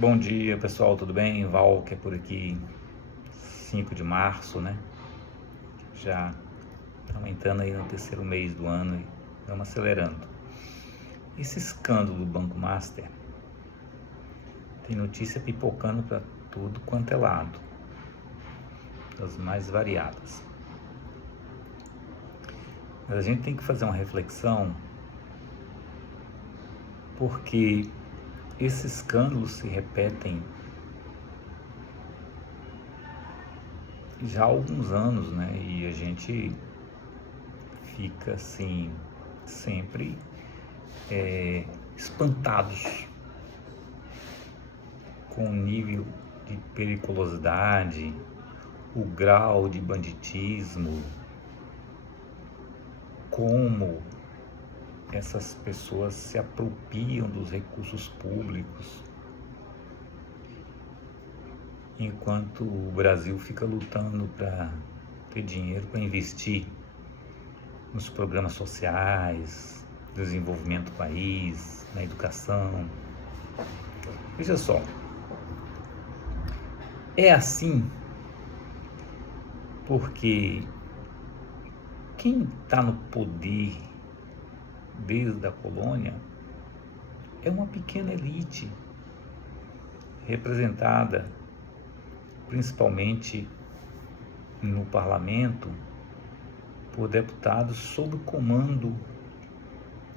Bom dia, pessoal, tudo bem? Val, que é por aqui, 5 de março, né? Já estamos entrando aí no terceiro mês do ano e estamos acelerando. Esse escândalo do Banco Master tem notícia pipocando para tudo quanto é lado, das mais variadas. Mas a gente tem que fazer uma reflexão porque esses escândalos se repetem já há alguns anos, né? E a gente fica assim, sempre espantados com o nível de periculosidade, o grau de banditismo, como essas pessoas se apropriam dos recursos públicos, enquanto o Brasil fica lutando para ter dinheiro para investir nos programas sociais, desenvolvimento do país, na educação. Veja só, é assim porque quem está no poder desde a colônia é uma pequena elite representada principalmente no parlamento por deputados sob o comando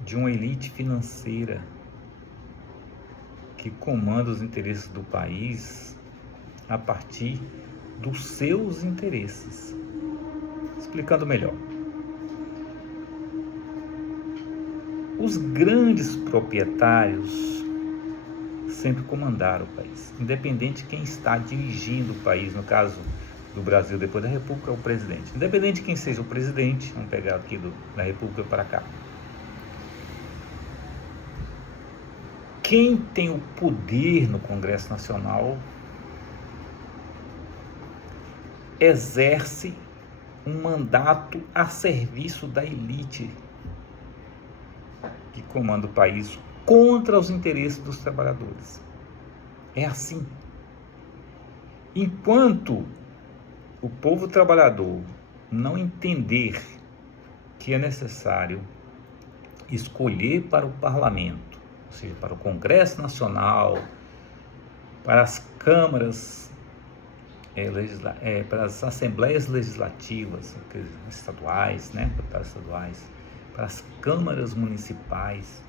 de uma elite financeira que comanda os interesses do país a partir dos seus interesses. Explicando melhor, os grandes proprietários sempre comandaram o país, independente de quem está dirigindo o país. No caso do Brasil, depois da República, é o presidente. Independente de quem seja o presidente, vamos pegar aqui da República para cá. Quem tem o poder no Congresso Nacional exerce um mandato a serviço da elite que comanda o país contra os interesses dos trabalhadores. É assim. Enquanto o povo trabalhador não entender que é necessário escolher para o parlamento, ou seja, para o Congresso Nacional, para as câmaras, para as assembleias legislativas estaduais, né, deputados estaduais, para as câmaras municipais,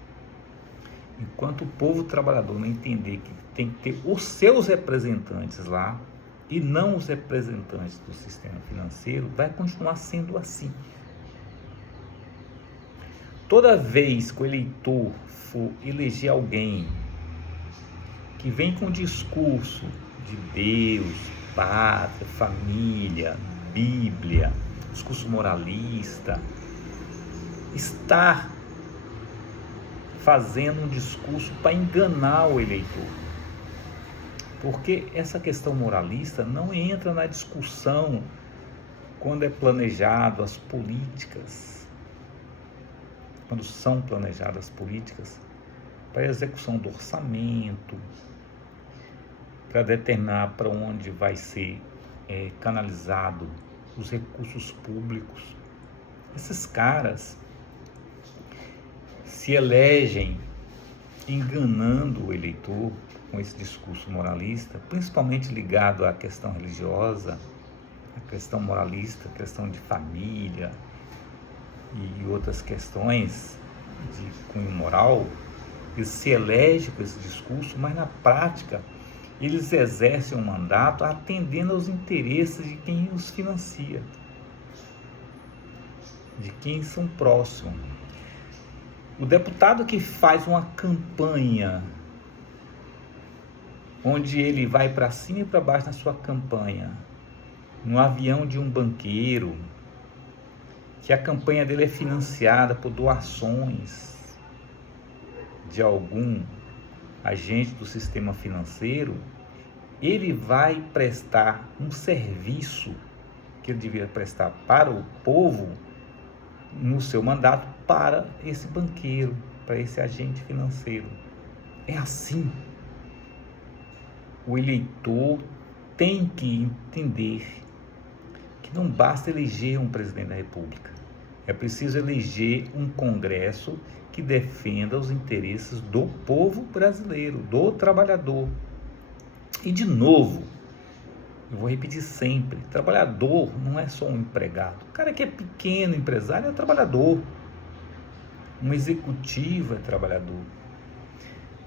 enquanto o povo trabalhador não entender que tem que ter os seus representantes lá e não os representantes do sistema financeiro, vai continuar sendo assim. Toda vez que o eleitor for eleger alguém que vem com discurso de Deus, pátria, família, Bíblia, discurso moralista, está fazendo um discurso para enganar o eleitor. Porque essa questão moralista não entra na discussão quando é planejado as políticas, quando são planejadas políticas para a execução do orçamento, para determinar para onde vai ser canalizado os recursos públicos. Esses caras se elegem enganando o eleitor com esse discurso moralista, principalmente ligado à questão religiosa, à questão moralista, à questão de família e outras questões de cunho moral. Eles se elegem com esse discurso, mas na prática eles exercem um mandato atendendo aos interesses de quem os financia, de quem são próximos. O deputado que faz uma campanha onde ele vai para cima e para baixo na sua campanha, no avião de um banqueiro, que a campanha dele é financiada por doações de algum agente do sistema financeiro, ele vai prestar um serviço que ele devia prestar para o povo no seu mandato para esse banqueiro, para esse agente financeiro. É assim. o eleitor tem que entender que não basta eleger um presidente da República. É preciso eleger um Congresso que defenda os interesses do povo brasileiro, do trabalhador. E, de novo, eu vou repetir sempre, trabalhador não é só um empregado. O cara que é pequeno empresário é trabalhador. Um executivo é trabalhador.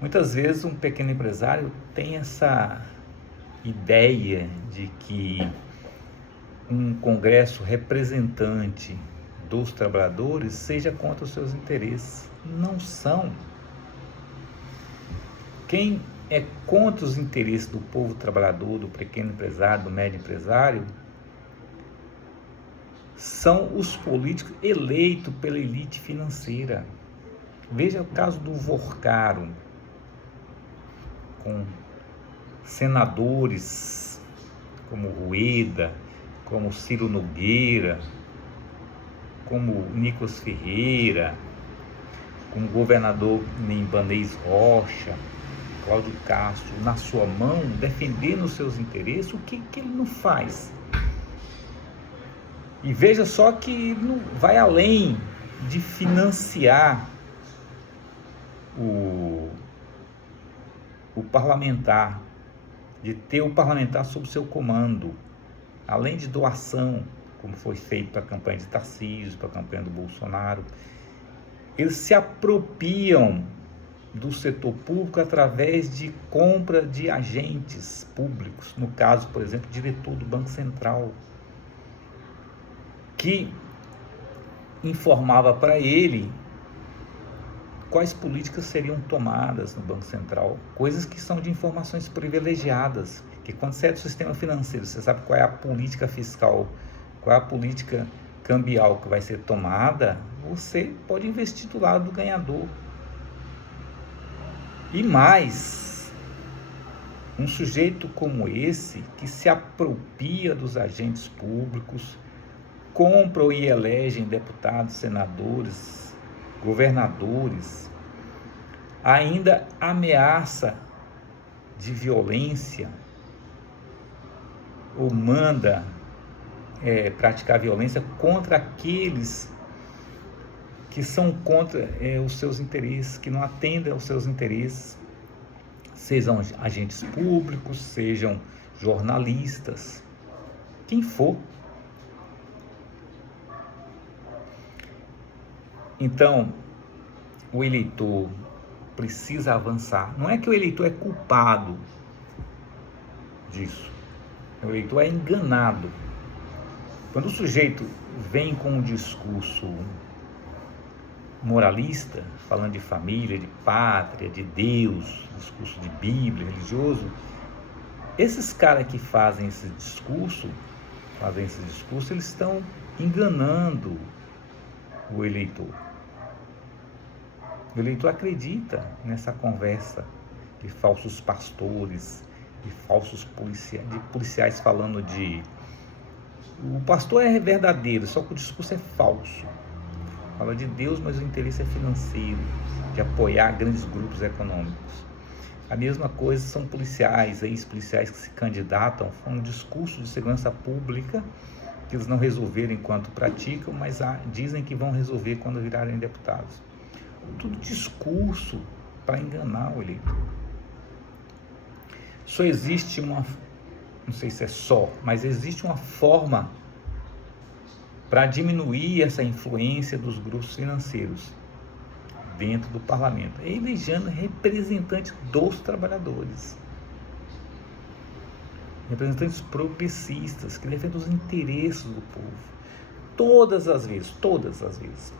Muitas vezes um pequeno empresário tem essa ideia de que um congresso representante dos trabalhadores seja contra os seus interesses. Não são. Quem é contra os interesses do povo trabalhador, do pequeno empresário, do médio empresário, são os políticos eleitos pela elite financeira. Veja o caso do Vorcaro, com senadores como Rueda, como Ciro Nogueira, como Nicolas Ferreira, como o governador Ibanez Rocha, Cláudio Castro, na sua mão, defendendo os seus interesses. O que ele não faz? E veja só que não vai além de financiar o parlamentar, de ter o parlamentar sob seu comando, além de doação, como foi feito para a campanha de Tarcísio, para a campanha do Bolsonaro. Eles se apropriam do setor público através de compra de agentes públicos, no caso, por exemplo, diretor do Banco Central, que informava para ele quais políticas seriam tomadas no Banco Central, coisas que são de informações privilegiadas, que quando você é do sistema financeiro, você sabe qual é a política fiscal, qual é a política cambial que vai ser tomada, você pode investir do lado do ganhador. E mais, um sujeito como esse, que se apropria dos agentes públicos, compram e elegem deputados, senadores, governadores, ainda ameaça de violência ou manda praticar violência contra aqueles que são contra os seus interesses, que não atendem aos seus interesses, sejam agentes públicos, sejam jornalistas, quem for. Então, o eleitor precisa avançar. Não é que o eleitor é culpado disso. O eleitor é enganado. Quando o sujeito vem com um discurso moralista, falando de família, de pátria, de Deus, discurso de Bíblia, religioso, esses caras que fazem esse discurso, eles estão enganando o eleitor. O eleitor acredita nessa conversa de falsos pastores, de falsos policiais falando de... O pastor é verdadeiro, só que o discurso é falso. Fala de Deus, mas o interesse é financeiro, de apoiar grandes grupos econômicos. A mesma coisa são policiais, ex-policiais que se candidatam a um discurso de segurança pública que eles não resolveram enquanto praticam, mas dizem que vão resolver quando virarem deputados. Tudo discurso para enganar o eleitor. Só existe não sei se é só, mas existe uma forma para diminuir essa influência dos grupos financeiros dentro do parlamento, é elegendo representantes dos trabalhadores, representantes progressistas que defendem os interesses do povo. Todas as vezes,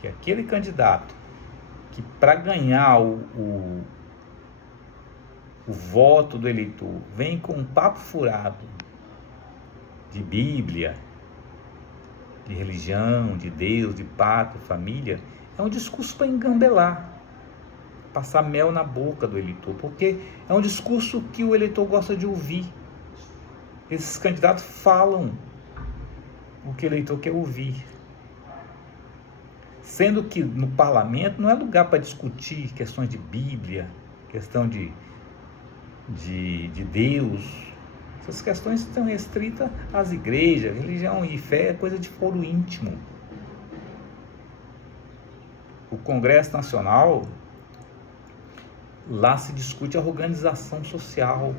que aquele candidato que para ganhar o voto do eleitor vem com um papo furado de Bíblia, de religião, de Deus, de pátria, família, é um discurso para engambelar, passar mel na boca do eleitor, porque é um discurso que o eleitor gosta de ouvir. Esses candidatos falam o que o eleitor quer ouvir. Sendo que no parlamento não é lugar para discutir questões de Bíblia, questão de de Deus. Essas questões estão restritas às igrejas. Religião e fé é coisa de foro íntimo. O Congresso Nacional, lá se discute a organização social,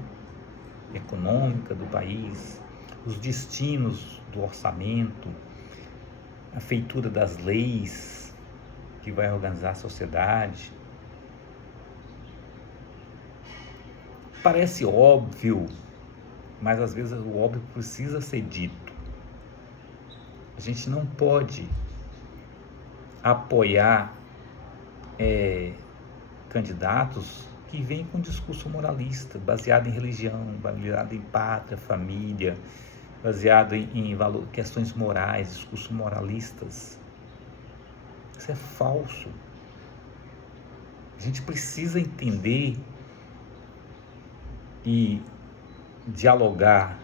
econômica do país, os destinos do orçamento, a feitura das leis que vai organizar a sociedade. Parece óbvio, mas às vezes o óbvio precisa ser dito. A gente não pode apoiar candidatos que vêm com discurso moralista, baseado em religião, baseado em pátria, família, baseado em questões morais, discursos moralistas. Isso é falso. A gente precisa entender e dialogar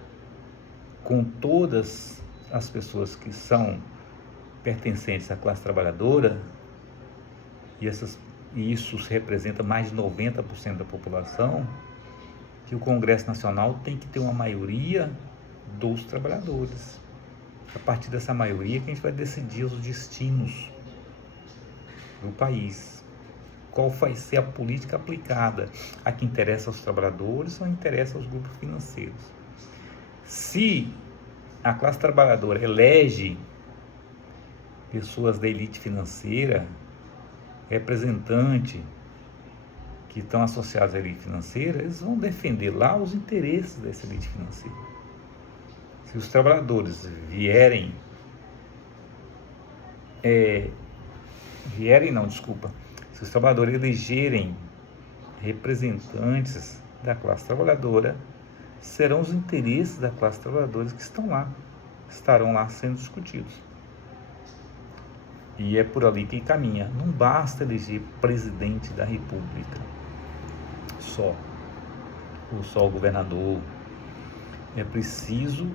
com todas as pessoas que são pertencentes à classe trabalhadora, e isso representa mais de 90% da população, que o Congresso Nacional tem que ter uma maioria dos trabalhadores. A partir dessa maioria que a gente vai decidir os destinos do país. Qual vai ser a política aplicada? A que interessa aos trabalhadores ou interessa aos grupos financeiros? Se a classe trabalhadora elege pessoas da elite financeira, representantes que estão associados à elite financeira, eles vão defender lá os interesses dessa elite financeira. Se os trabalhadores se os trabalhadores elegerem representantes da classe trabalhadora, serão os interesses da classe trabalhadora que estarão lá sendo discutidos. E é por ali que caminha. Não basta eleger presidente da República ou só o governador. É preciso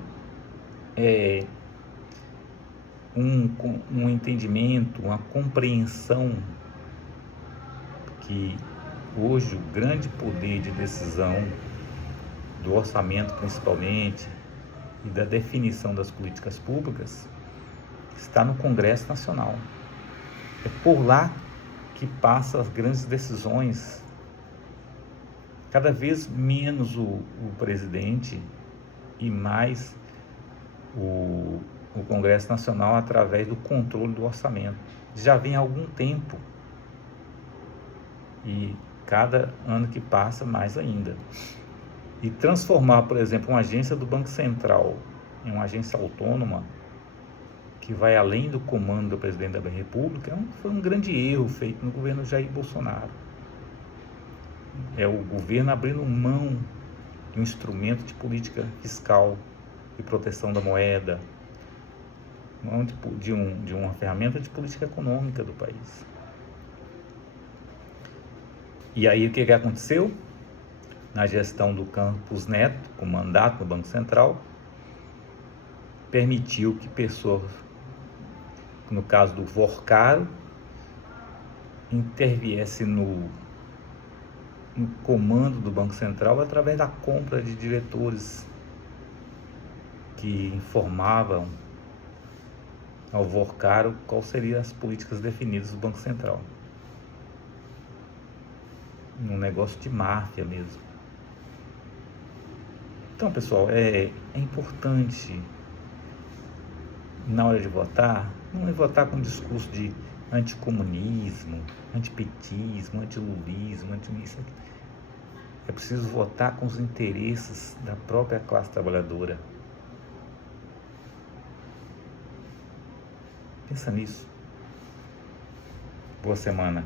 um entendimento, uma compreensão que hoje o grande poder de decisão do orçamento principalmente e da definição das políticas públicas está no Congresso Nacional. É por lá que passam as grandes decisões. Cada vez menos o presidente e mais o Congresso Nacional através do controle do orçamento. Já vem há algum tempo. E cada ano que passa, mais ainda. E transformar, por exemplo, uma agência do Banco Central em uma agência autônoma, que vai além do comando do presidente da República, foi um grande erro feito no governo Jair Bolsonaro. É o governo abrindo mão de um instrumento de política fiscal, de proteção da moeda, de uma ferramenta de política econômica do país. E aí o que aconteceu? Na gestão do Campos Neto, com mandato no Banco Central, permitiu que pessoas, no caso do Vorcaro, interviesse no comando do Banco Central através da compra de diretores que informavam ao Vorcaro quais seriam as políticas definidas do Banco Central. Um negócio de máfia mesmo. Então, pessoal, é importante, na hora de votar, não é votar com discurso de anticomunismo, antipetismo, antilulismo, anti-isso. É preciso votar com os interesses da própria classe trabalhadora. Pensa nisso. Boa semana.